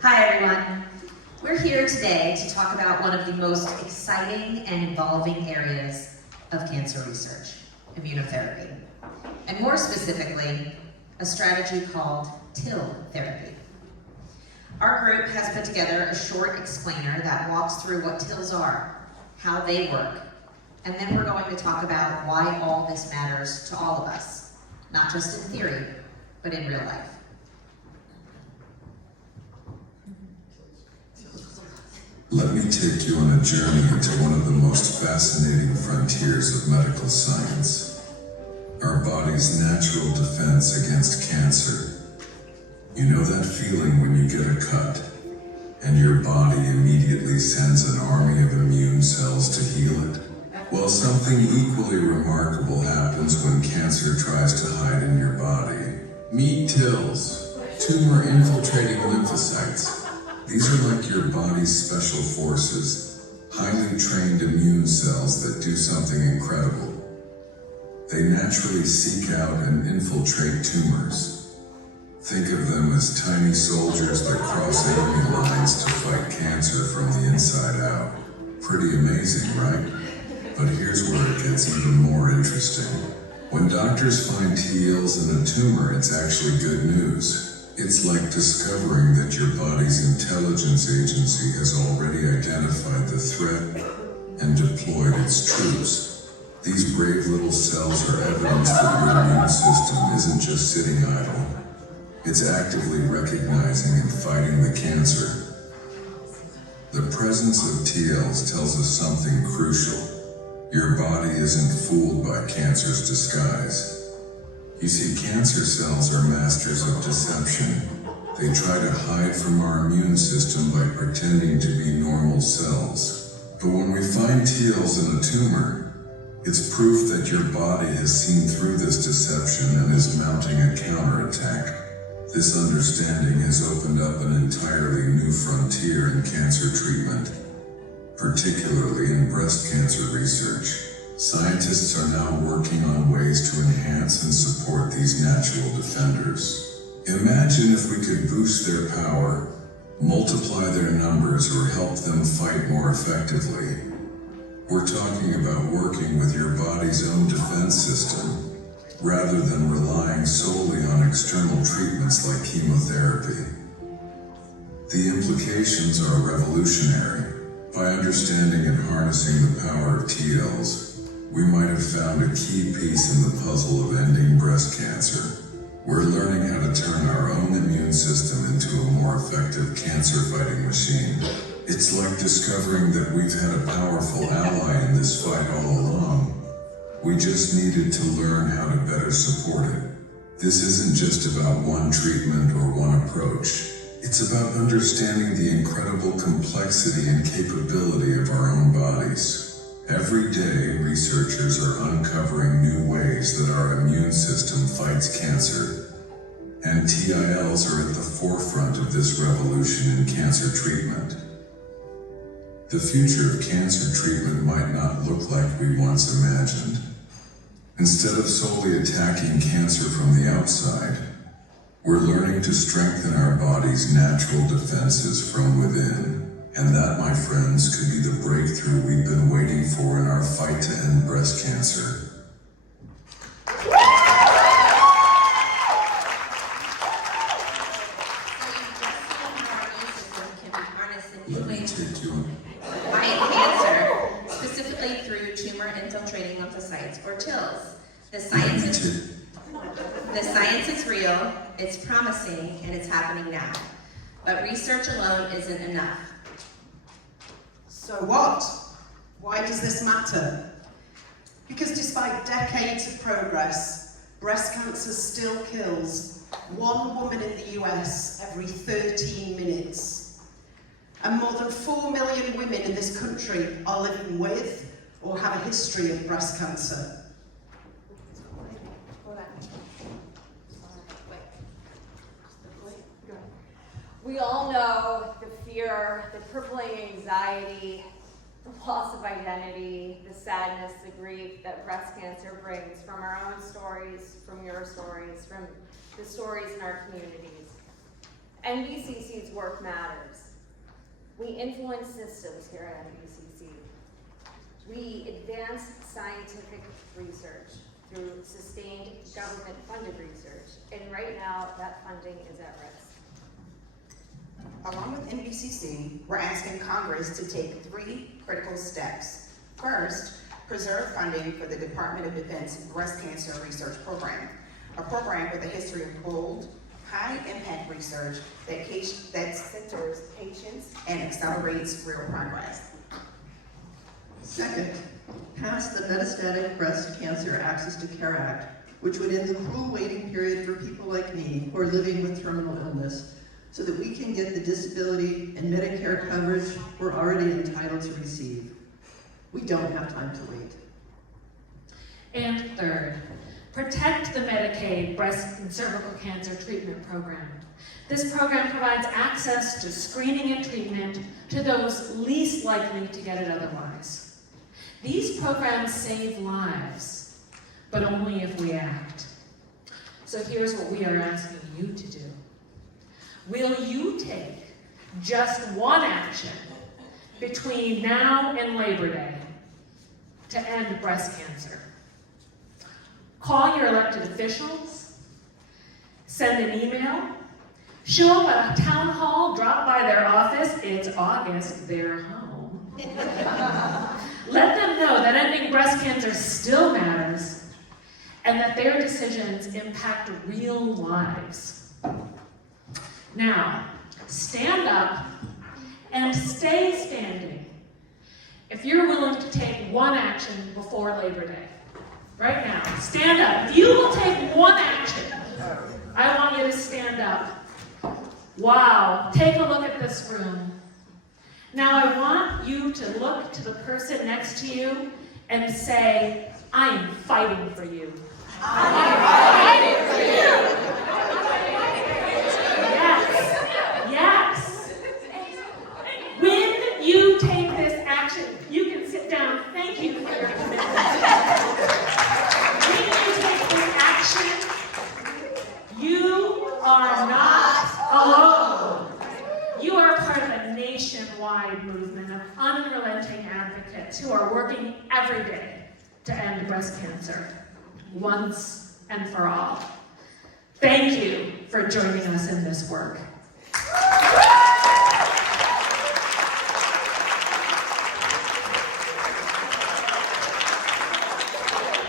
Hi everyone. We're here today to talk about one of the most exciting and evolving areas of cancer research, immunotherapy. And more specifically, a strategy called TIL therapy. Our group has put together a short explainer that walks through what TILs are, how they work, and then we're going to talk about why all this matters to all of us, not just in theory, but in real life. Let me take you on a journey into one of the most fascinating frontiers of medical science. Our body's natural defense against cancer. You know that feeling when you get a cut, and your body immediately sends an army of immune cells to heal it? Well, something equally remarkable happens when cancer tries to hide in your body. Meet TILs, Tumor Infiltrating Lymphocytes. These are like your body's special forces, highly trained immune cells that do something incredible. They naturally seek out and infiltrate tumors. Think of them as tiny soldiers that cross enemy lines to fight cancer from the inside out. Pretty amazing, right? But here's where it gets even more interesting. When doctors find TILs in a tumor, it's actually good news. It's like discovering that your body's intelligence agency has already identified the threat and deployed its troops. These brave little cells are evidence that your immune system isn't just sitting idle. It's actively recognizing and fighting the cancer. The presence of TILs tells us something crucial. Your body isn't fooled by cancer's disguise. You see, cancer cells are masters of deception. They try to hide from our immune system by pretending to be normal cells. But when we find TILs in a tumor, it's proof that your body has seen through this deception and is mounting a counterattack. This understanding has opened up an entirely new frontier in cancer treatment, particularly in breast cancer research. Scientists are now working on ways to enhance and support these natural defenders. Imagine if we could boost their power, multiply their numbers, or help them fight more effectively. We're talking about working with your body's own defense system, rather than relying solely on external treatments like chemotherapy. The implications are revolutionary. By understanding and harnessing the power of TILs, we might have found a key piece in the puzzle of ending breast cancer. We're learning how to turn our own immune system into a more effective cancer-fighting machine. It's like discovering that we've had a powerful ally in this fight all along. We just needed to learn how to better support it. This isn't just about one treatment or one approach. It's about understanding the incredible complexity and capability of our own bodies. Every day, researchers are uncovering new ways that our immune system fights cancer, and TILs are at the forefront of this revolution in cancer treatment. The future of cancer treatment might not look like we once imagined. Instead of solely attacking cancer from the outside, we're learning to strengthen our body's natural defenses from within. And that, my friends, could be the breakthrough we've been waiting for in our fight to end breast cancer. Let me take you on. Fight cancer, specifically through tumor infiltrating lymphocytes, or TILs. The science is real, it's promising, and it's happening now. But research alone isn't enough. So what? Why does this matter? Because despite decades of progress, breast cancer still kills one woman in the US every 13 minutes. And more than 4 million women in this country are living with or have a history of breast cancer. We all know the fear, the crippling anxiety, the loss of identity, the sadness, the grief that breast cancer brings from our own stories, from your stories, from the stories in our communities. NBCC's work matters. We influence systems here at NBCC. We advance scientific research through sustained government-funded research, and right now that funding is at risk. Along with NBCC, we're asking Congress to take 3 critical steps. First, preserve funding for the Department of Defense Breast Cancer Research Program, a program with a history of bold, high-impact research that centers patients and accelerates real progress. Second, pass the Metastatic Breast Cancer Access to Care Act, which would end the cruel waiting period for people like me who are living with terminal illness, so that we can get the disability and Medicare coverage we're already entitled to receive. We don't have time to wait. And third, protect the Medicaid breast and cervical cancer treatment program. This program provides access to screening and treatment to those least likely to get it otherwise. These programs save lives, but only if we act. So here's what we are asking you to do. Will you take just one action between now and Labor Day to end breast cancer? Call your elected officials, send an email, show up at a town hall, drop by their office, it's August, they're home. Let them know that ending breast cancer still matters and that their decisions impact real lives. Now, stand up and stay standing if you're willing to take one action before Labor Day. Right now, stand up. If you will take one action, I want you to stand up. Wow, take a look at this room. Now I want you to look to the person next to you and say, I am fighting for you. I am fighting for you. Yes. When you take this action, you can sit down. Thank you for your commitment. When you take this action, you are not alone. You are part of a nationwide movement of unrelenting advocates who are working every day to end breast cancer, once and for all. Thank you for joining us in this work.